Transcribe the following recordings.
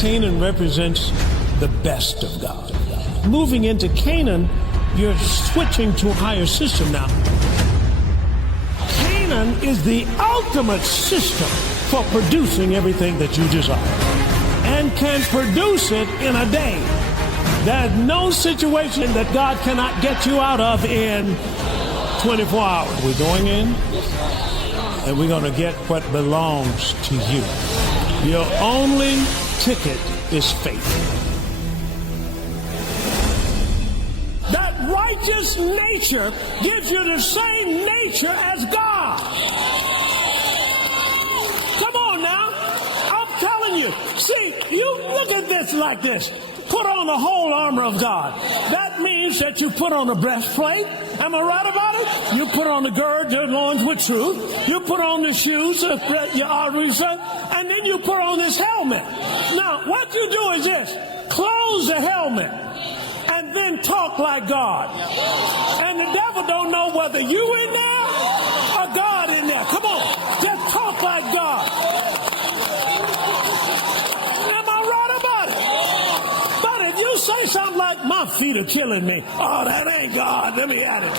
Canaan represents the best of God. Moving into Canaan, you're switching to a higher system now. Canaan is the ultimate system for producing everything that you desire, and can produce it in a day. There's no situation that God cannot get you out of in 24 hours. We're going in, and we're going to get what belongs to you. Your only ticket is faith. That righteous nature gives you the same nature as God. Come on now. I'm telling you. See, you look at this like this. Put on the whole armor of God. That means that you put on a breastplate. Am I right about it? You put on the gird, your loins with truth. You put on the shoes, your arteries, and then you put on this helmet. Now, what you do is this. Close the helmet and then talk like God. And the devil don't know whether you in there or God in there. Come on. Just talk like God. Say something like, my feet are killing me. Oh, that ain't God. Let me at it.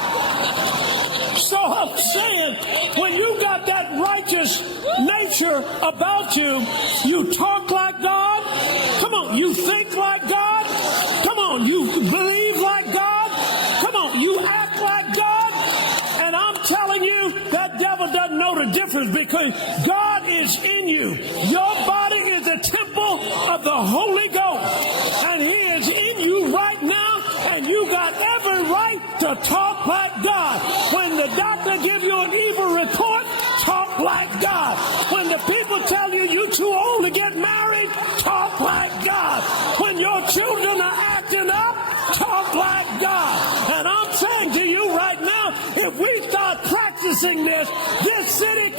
So I'm saying, when you got that righteous nature about you, you talk like God. Come on, you think like God. Come on, you believe like God. Come on, you act like God. And I'm telling you, that devil doesn't know the difference, because God is in you. Your body is a temple of the Holy Ghost. And He is in you right now, and you got every right to talk like God. When the doctor gives you an evil report, talk like God. When the people tell you you're too old to get married, talk like God. When your children are acting up, talk like God. And I'm saying to you right now, if we start practicing this city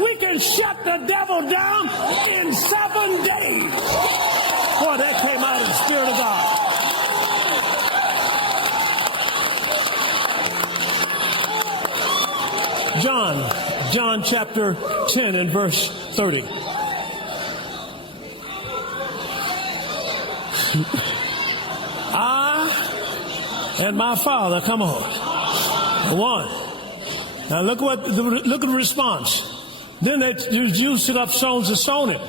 we can shut the devil down in 7 days. Boy, that came out of the Spirit of God. John chapter 10 and verse 30. I and my Father, come on. One. Now look at the response. Then the Jews stood up stones to stone him.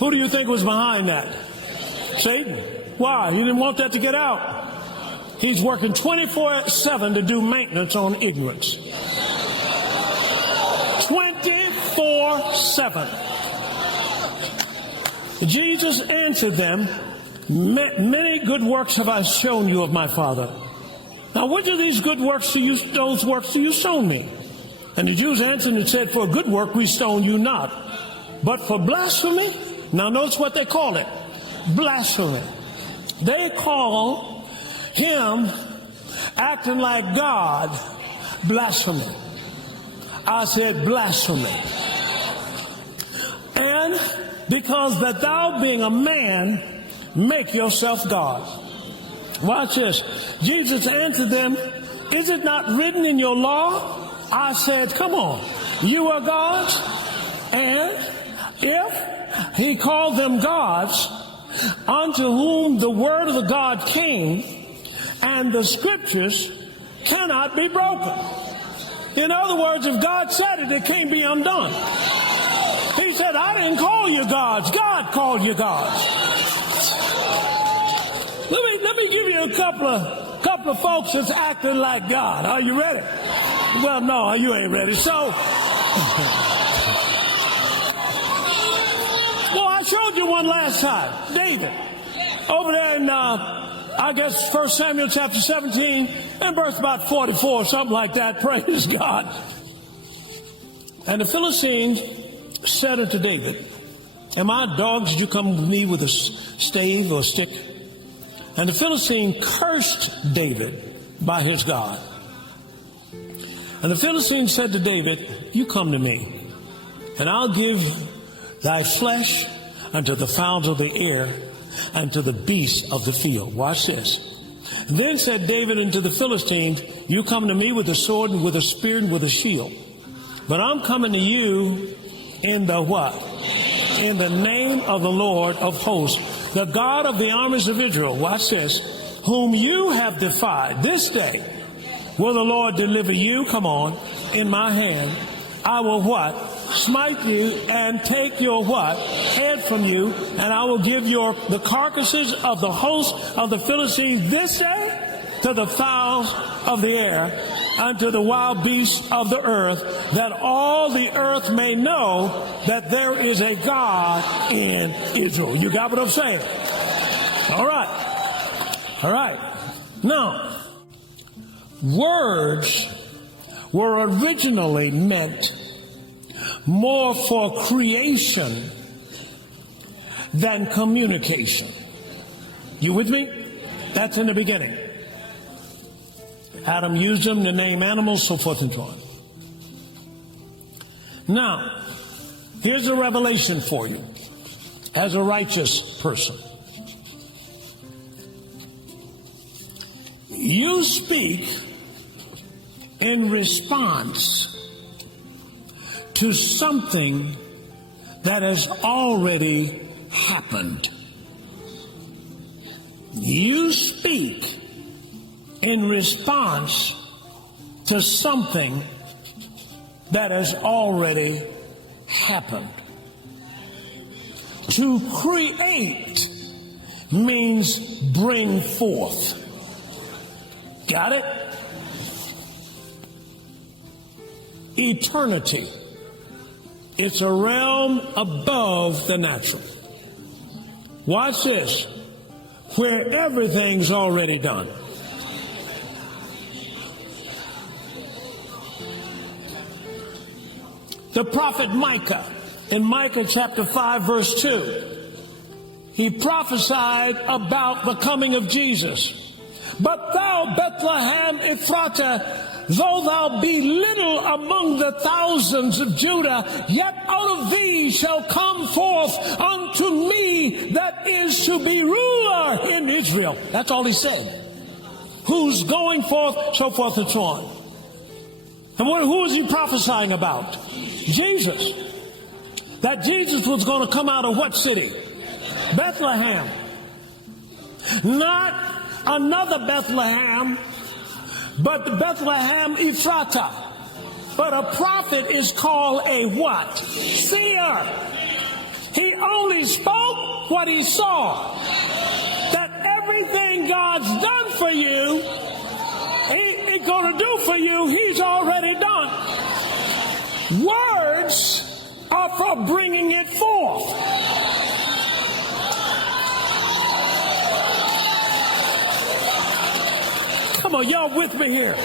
Who do you think was behind that? Satan. Why? He didn't want that to get out. He's working 24/7 to do maintenance on ignorance. 24/7. Jesus answered them, many good works have I shown you of my Father. Now which of these good works those works do you stone me? And the Jews answered and said, for a good work we stone you not, but for blasphemy. Now notice what they call it. Blasphemy. They call him acting like God blasphemy. I said blasphemy. And because that thou being a man, make yourself God. Watch this. Jesus answered them, is it not written in your law? I said, come on, you are gods. And if he called them gods, unto whom the word of the God came, and the scriptures cannot be broken. In other words, if God said it, it can't be undone. He said, I didn't call you gods. God called you gods. Let me give you a couple of folks that's acting like God. Are you ready? Well, no, you ain't ready. So, well, I showed you one last time. David. Over there in, I guess, 1 Samuel chapter 17 and verse about 44, something like that. Praise God. And the Philistines said unto David, am I dogs that you come with me with a stave or a stick? And the Philistine cursed David by his God. And the Philistine said to David, you come to me, and I'll give thy flesh unto the fowls of the air and to the beasts of the field. Watch this. Then said David unto the Philistines, you come to me with a sword and with a spear and with a shield. But I'm coming to you in the what? in the name of the Lord of hosts, the God of the armies of Israel, watch this, whom you have defied. This day will the Lord deliver you, come on, in my hand. I will what? Smite you and take your what? Head from you, and I will give the carcasses of the host of the Philistines this day to the fowls of the air, unto the wild beasts of the earth, that all the earth may know that there is a God in Israel. You got what I'm saying? All right. All right. Now, words were originally meant more for creation than communication. You with me? That's in the beginning. Adam used them to name animals, so forth and so on. Now, here's a revelation for you as a righteous person. You speak in response to something that has already happened. You speak in response to something that has already happened. To create means bring forth. Got it? Eternity. It's a realm above the natural. Watch this. Where everything's already done. The prophet Micah, in Micah chapter 5, verse 2, he prophesied about the coming of Jesus. But thou, Bethlehem Ephratah, though thou be little among the thousands of Judah, yet out of thee shall come forth unto me that is to be ruler in Israel. That's all he said. Who's going forth, so forth and so on. And who is he prophesying about? Jesus. That Jesus was going to come out of what city? Bethlehem. Not another Bethlehem, but the Bethlehem Ephratah. But a prophet is called a what? Seer. He only spoke what he saw. That everything God's done for you, He's going to do for you, he's already done. Words are for bringing it forth. Come on, y'all with me here.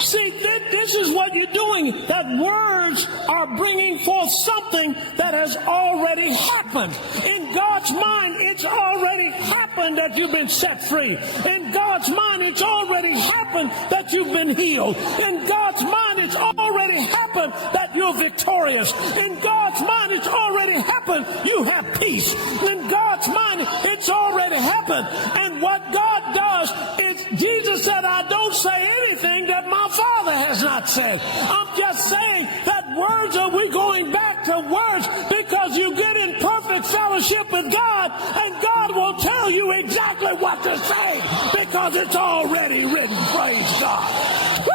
See, this is what you're doing. That words are bringing forth something that has already happened. In God's mind, it's already happened that you've been set free. In God's mind, it's already happened that you've been healed. In God's mind, it's already happened that you're victorious. In God's mind, it's already happened you have peace. In God's mind, it's already happened. And what God does is, Jesus said, I don't say anything that my Father has not said. I'm just saying that words, are we going back to words because you get in perfect fellowship with God and God will tell you exactly what to say because it's already written. Praise God.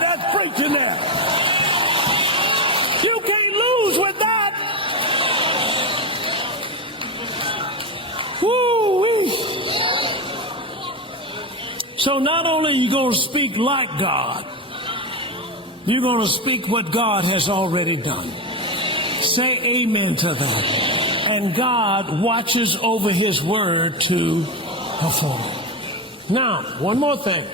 That's preaching there. You can't lose with that. Woo-wee. So not only are you going to speak like God, you're going to speak what God has already done. Say amen to that. And God watches over his word to perform it. Now, one more thing.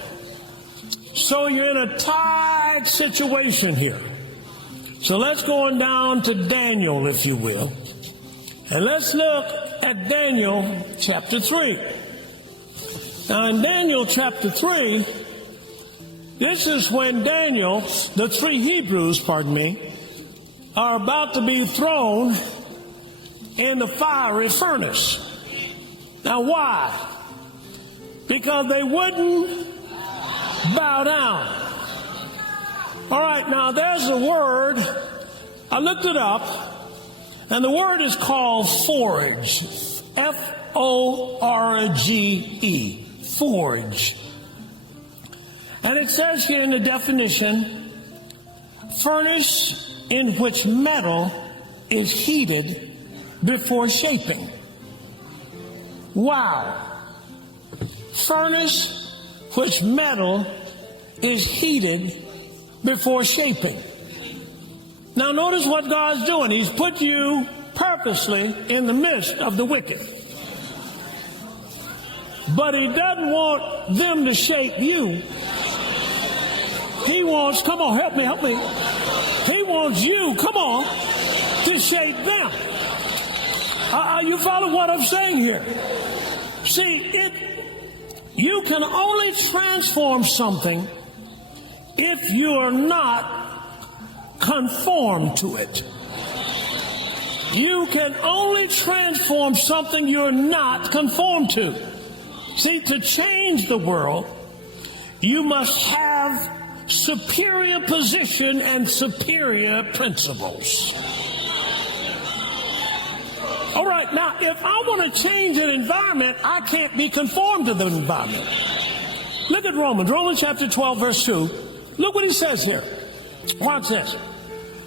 So you're in a tight situation here. So let's go on down to Daniel, if you will. And let's look at Daniel chapter 3. Now in Daniel chapter 3, this is when Daniel, the three Hebrews, are about to be thrown in the fiery furnace. Now why? Because they wouldn't bow down. All right, now there's a word. I looked it up. And the word is called forge. Forge. Forge. And it says here in the definition, furnace in which metal is heated before shaping. Wow. Furnace which metal is heated before shaping. Now notice what God's doing. He's put you purposely in the midst of the wicked. But he doesn't want them to shape you. He wants, come on, help me. He wants you, come on, to shape them. You follow what I'm saying here? See, you can only transform something if you are not conformed to it. You can only transform something you're not conformed to. See, to change the world, you must have superior position and superior principles. All right, now, if I want to change an environment, I can't be conformed to the environment. Look at Romans chapter 12, verse 2. Look what he says here. Watch this.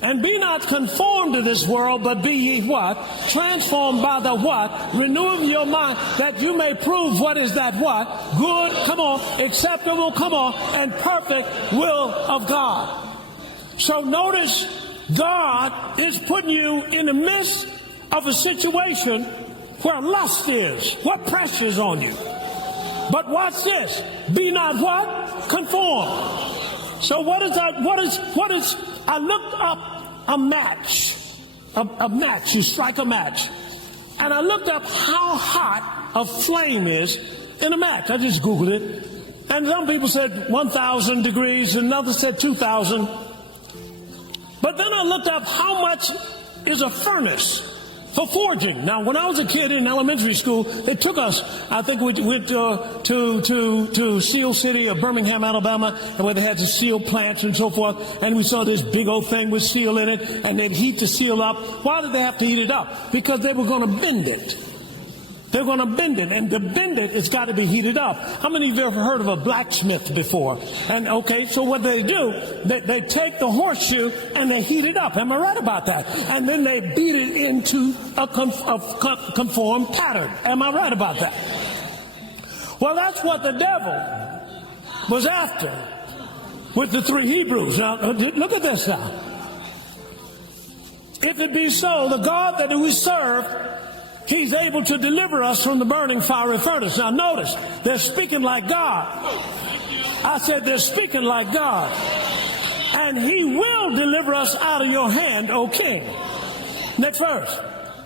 And be not conformed to this world, but be ye what? Transformed by the what? Renewing your mind, that you may prove what is that what? Good, come on, acceptable, come on, and perfect will of God. So notice, God is putting you in the midst of a situation where lust is, what pressures on you. But watch this. Be not what? Conformed. So what is that? What is, I looked up a match. A match, you strike a match. And I looked up how hot a flame is in a match. I just Googled it. And some people said 1,000 degrees, and others said 2,000. But then I looked up how much is a furnace for forging. Now, when I was a kid in elementary school, they took us, I think we went to Steel City or Birmingham, Alabama, and where they had the steel plants and so forth, and we saw this big old thing with steel in it, and they'd heat the steel up. Why did they have to heat it up? Because they were going to bend it. They're going to bend it, and to bend it, it's got to be heated up. How many of you have ever heard of a blacksmith before? And okay, so what they do, they take the horseshoe and they heat it up. Am I right about that? And then they beat it into a conformed pattern. Am I right about that? Well, that's what the devil was after with the three Hebrews. Now, look at this now. If it be so, the God that we serve, He's able to deliver us from the burning fiery furnace. Now notice, they're speaking like God. I said they're speaking like God. And He will deliver us out of your hand, O King. Next verse.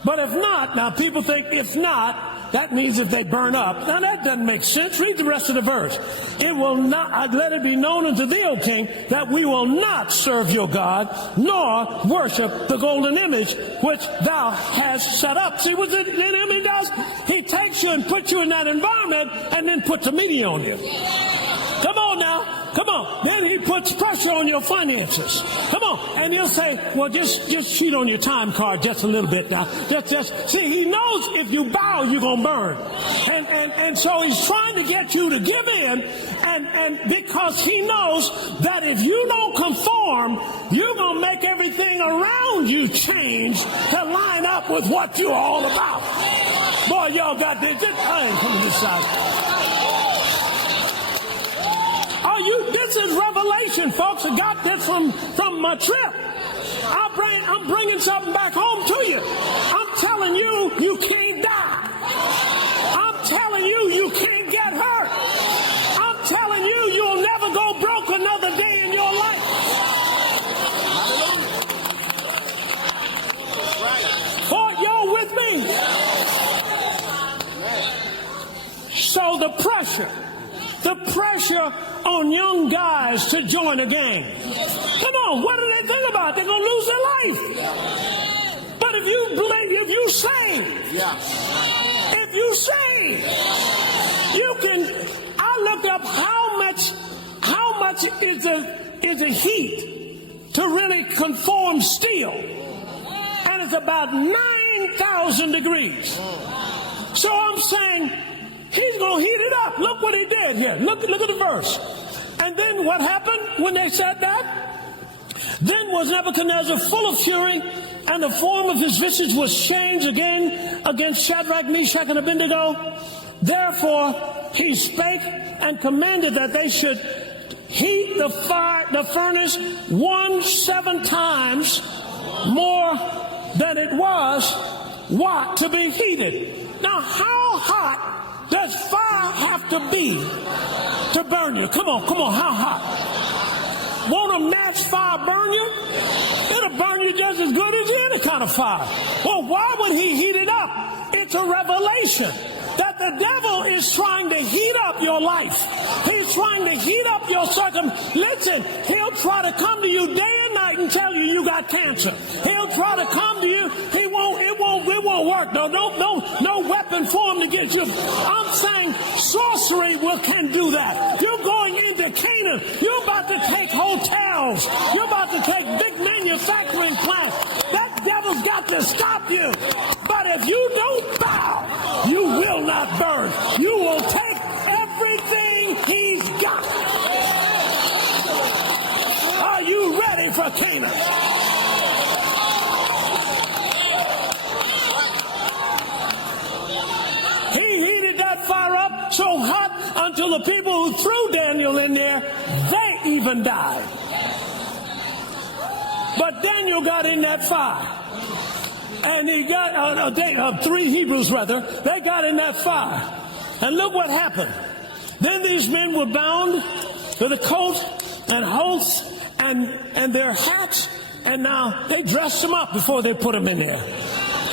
But if not, now people think if not, that means if they burn up. Now that doesn't make sense. Read the rest of the verse. It will not, let it be known unto thee, O King, that we will not serve your God, nor worship the golden image which thou hast set up. See what the enemy does? He takes you and puts you in that environment and then puts a meaning on you. Come on now. Come on. Then he puts pressure on your finances. Come on. And he'll say, well, just cheat on your time card just a little bit now. Just see, he knows if you bow, you're going to burn. And so he's trying to get you to give in. And because he knows that if you don't conform, you're going to make everything around you change to line up with what you're all about. Boy, y'all got this. I ain't coming this side. This is revelation, folks. I got this from my trip. I'm bringing something back home to you. I'm telling you, you can't die. I'm telling you, you can't get hurt. I'm telling you, you'll never go broke another day in your life. Boy, y'all with me? So the pressure on young guys to join a gang. Come on, what do they think about? They're going to lose their life. But if you believe, if you sing, you can. I looked up how much is a heat to really conform steel. And is about 9,000 degrees. So I'm saying he's going to heat it up. Look what he did here. Look at the verse. And then what happened when they said that? Then was Nebuchadnezzar full of fury, and the form of his visage was changed again against Shadrach, Meshach, and Abednego. Therefore he spake and commanded that they should heat the furnace 7 times more than it was to be heated. Now, how hot does fire have to be to burn you? Come on, how hot? Won't a match fire burn you? It'll burn you just as good as any kind of fire. Well, why would he heat it up? It's a revelation that the devil is trying to heat up your life. He's trying to heat up your Listen, he'll try to come to you day and night and tell you got cancer. He'll try to come to you. It won't work. No weapon formed against you. I'm saying sorcery can do that. You're going into Canaan. You're about to take hotels. You're about to take big manufacturing plants. That devil's got to stop you. But if you don't bow, you will not burn. You will take everything he's got. Are you ready for Canaan? He heated that fire up so hot until the people who threw Daniel in there, they even died. But Daniel got in that fire. And he got, 3 Hebrews rather, they got in that fire. And look what happened. Then these men were bound with a coat and hose and their hats. And now they dressed them up before they put them in there.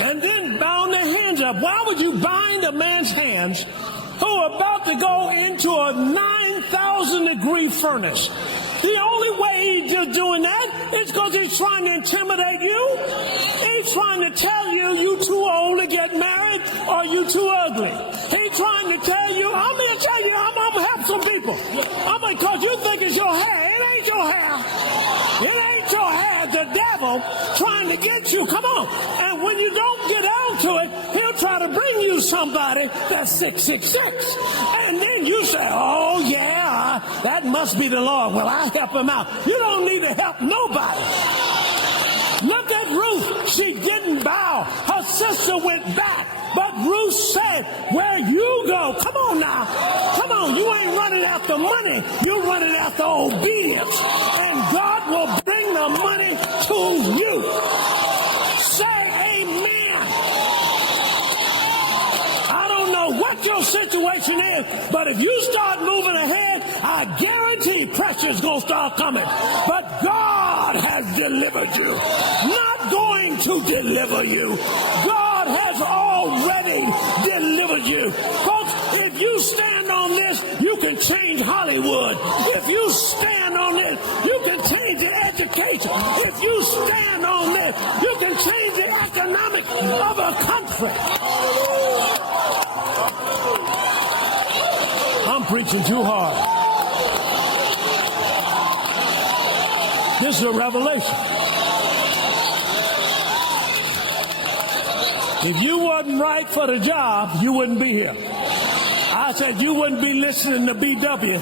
And then bound their hands up. Why would you bind a man's hands who are about to go into a 9,000 degree furnace? The only way he's just doing that is because he's trying to intimidate you. He's trying to tell you too old to get married or you too ugly. He's trying to tell you, I'm going to tell you, I'm going to help some people. Because you think it's your hair. It ain't your hair. It ain't your hair. The devil trying to get you. Come on. And when you don't get on to it, he'll try to bring you somebody that's 666. And then you say, oh, yeah, that must be the Lord. Well, I help him out. You don't need to help nobody. Look at Ruth. She didn't bow. Her sister went back. But Ruth said, where you go, come on now. Come on, you ain't running after money. You're running after obedience. And God will bring the money to you. Say amen. I don't know what your situation is, but if you start moving ahead, I guarantee pressure's going to start coming. But God has delivered you. Not going to deliver you. God has already delivered you. Folks, if you stand on this, you can change Hollywood. If you stand on this, you can change the education. If you stand on this, you can change the economics of a country. I'm preaching too hard. This is a revelation. If you wasn't right for the job, you wouldn't be here. I said you wouldn't be listening to BW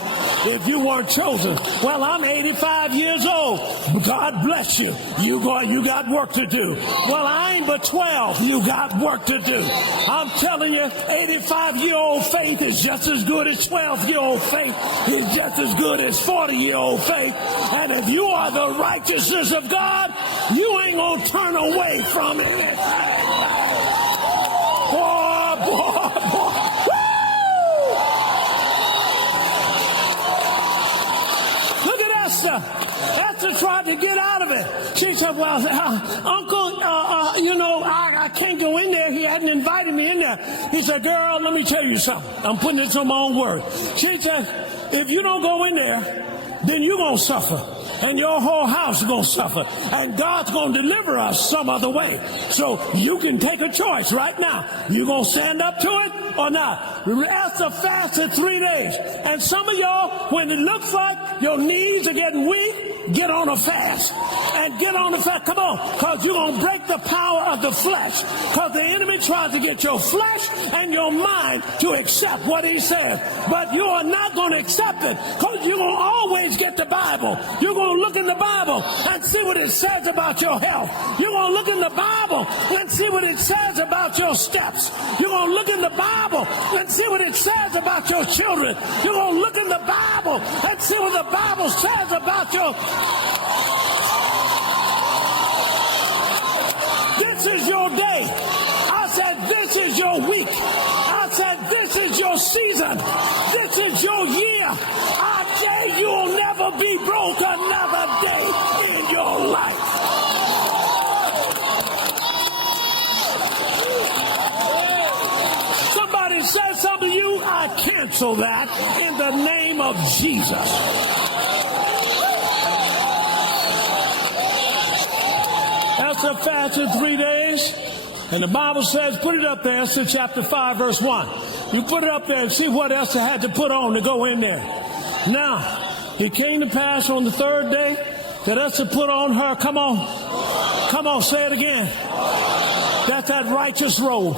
if you weren't chosen. Well, I'm 85 years old. God bless you. You got work to do. Well, I ain't but 12. You got work to do. I'm telling you, 85-year-old faith is just as good as 12-year-old faith. Is just as good as 40-year-old faith. And if you are the righteousness of God, you ain't gonna turn away from it. Boy. Esther tried to get out of it. She said, well, Uncle, I can't go in there. He hadn't invited me in there. He said, girl, let me tell you something. I'm putting it in my own words. She said, if you don't go in there, then you're going to suffer. And your whole house is going to suffer. And God's going to deliver us some other way. So you can take a choice right now. You going to stand up to it or not? Esther fasted 3 days. And some of y'all, when it looks like your knees are getting weak, get on a fast. And get on the fast. Come on, because you're going to break the power of the flesh. Because the enemy tries to get your flesh and your mind to accept what he says. But you are not going to accept it, because you're going to always get the Bible. You're going to look in the Bible and see what it says about your health. You're going to look in the Bible and see what it says about your steps. You're going to look in the Bible and see what it says about your children. You're going to look in the Bible and see what the Bible says about your... This is your day. I said, this is your week. I said, this is your season. This is your year. I dare you'll never be broke another day in your life. Somebody says something to you, I cancel that in the name of Jesus. Esther fasted 3 days, and the Bible says, put it up there, Esther chapter 5, verse 1. You put it up there and see what Esther had to put on to go in there. Now, it came to pass on the third day that Esther put on her, come on, say it again. That's that righteous robe.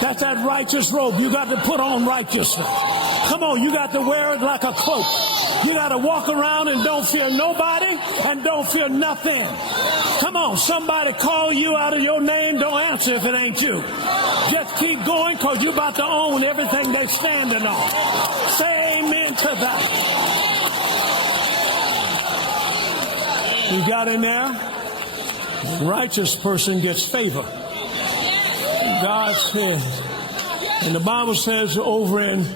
That's that righteous robe. You got to put on righteousness. Come on, you got to wear it like a cloak. You got to walk around and don't fear nobody and don't fear nothing. Come on, somebody call you out of your name, don't answer if it ain't you. Just keep going, because you're about to own everything they're standing on. Say amen to that. You got in there? The righteous person gets favor. God said, and the Bible says over in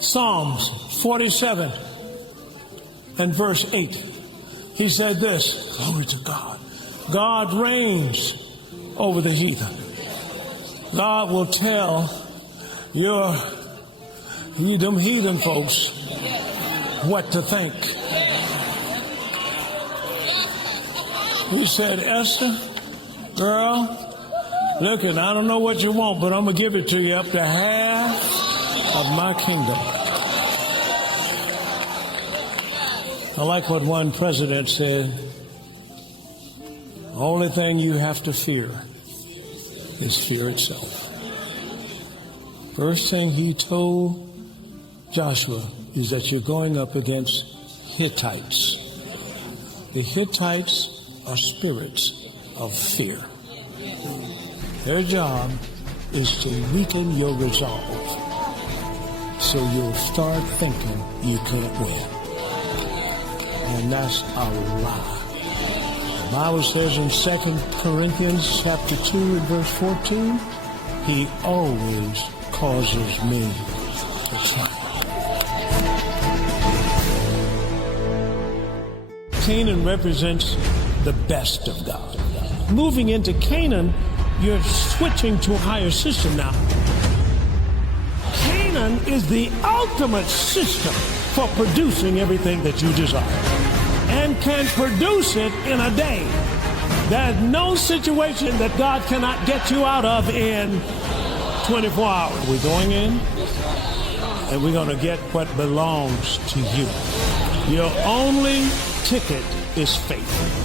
Psalms 47 and verse 8, he said this, glory to God. God reigns over the heathen. God will tell them heathen folks what to think. He said, Esther, girl, look, and I don't know what you want, but I'm going to give it to you up to half of my kingdom. I like what one president said. The only thing you have to fear is fear itself. First thing he told Joshua is that you're going up against Hittites. The Hittites are spirits of fear. Their job is to weaken your resolve, so you'll start thinking you can't win. And that's a lie. The Bible says in 2 Corinthians chapter 2 and verse 14, he always causes me to triumph. Canaan represents the best of God. Moving into Canaan, you're switching to a higher system now. Canaan is the ultimate system for producing everything that you desire, and can produce it in a day. There's no situation that God cannot get you out of in 24 hours. We're going in, and we're going to get what belongs to you. Your only ticket is faith.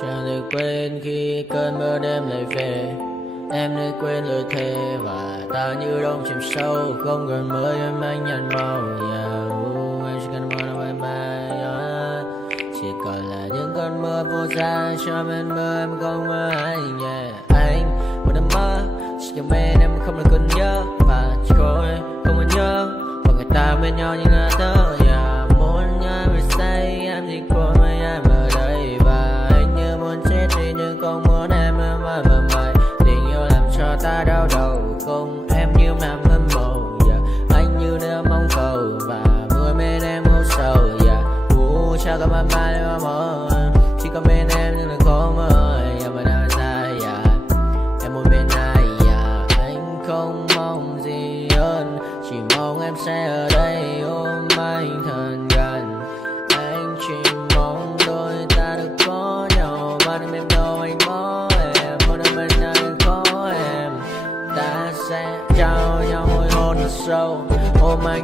Chẳng thể quên khi cơn mưa đêm lại về. Em đã quên lời thề và ta như đông chìm sâu. Không còn mơ em anh nhạt màu. Anh chỉ cần mơ đâu em bay. Chỉ còn là những cơn mưa vô giá. Cho bên mơ em không mơ anh. Anh một đêm mơ chỉ cần bên em không được cần nhớ. Và chỉ có em không còn nhớ. Và người ta bên nhau như ngã thơ. Muốn nhớ về say em chỉ có mấy em ở đây. Và anh như muốn chết đi nhưng không muốn em mãi mãi. Tình yêu làm cho ta đau đầu. Không em như nằm hâm mộ. Anh như đứa mong cầu. Và vui bên em ngủ sầu. Chắc có mãi mãi mà mơ. Chỉ có bên em nhưng đừng có mơ. Em vẫn đang dài. Em muốn bên ai. Anh không mong gì hơn. Chỉ mong em sẽ ở đây ôm anh thật gần. Anh chỉ mong đôi ta được có nhau. Và đừng em đâu anh có em. Một đêm bên anh có em. Ta sẽ trao nhau môi hôn thật sâu. Ôm anh.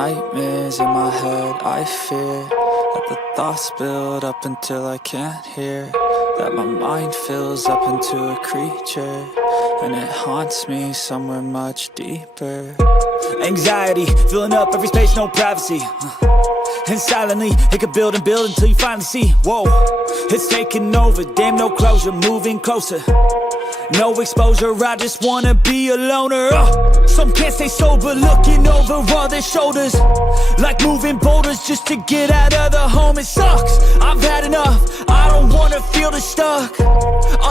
nightmares in my head, I fear that the thoughts build up until I can't hear, that my mind fills up into a creature, and it haunts me somewhere much deeper. Anxiety, filling up every space, no privacy. And silently, it could build and build until you finally see, whoa, it's taking over, damn no closure, moving closer. No exposure, I just wanna be a loner. Some can't stay sober, looking over all their shoulders, like moving boulders just to get out of the home. It sucks, I've had enough, I don't wanna feel the stuck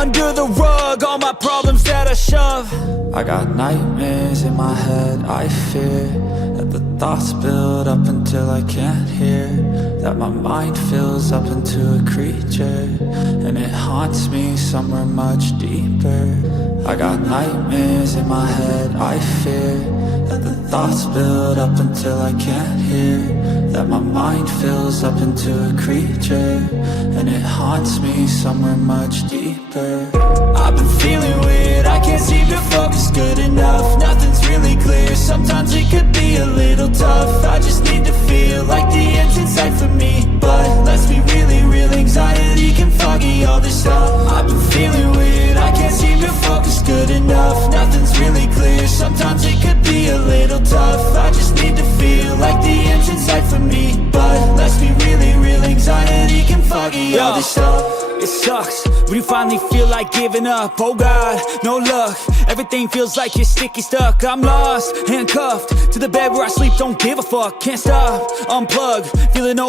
under the rug, all my problems that I shove. I got nightmares in my head, I fear that the thoughts build up until I can't hear, that my mind fills up into a creature, and it haunts me somewhere much deeper. I got nightmares in my head, I fear that the thoughts build up until I can't hear, that my mind fills up into a creature, and it haunts me somewhere much deeper. I've been feeling weird, I can't seem to focus good enough. Nothing's really clear, sometimes it could be a little tough. I just need to feel like the end's in sight for me, but let's be really real, anxiety can foggy all this stuff. I've been feeling weird, I can't seem to focus good enough. Nothing's really clear, sometimes it could be a little tough. I just need to feel like the end's in sight for me, but let's be really real, anxiety can foggy all this stuff. It sucks when you finally feel like giving up. Oh God, no luck, everything feels like you're sticky stuck. I'm lost, handcuffed to the bed where I sleep, don't give a fuck. Can't stop, unplug, feeling over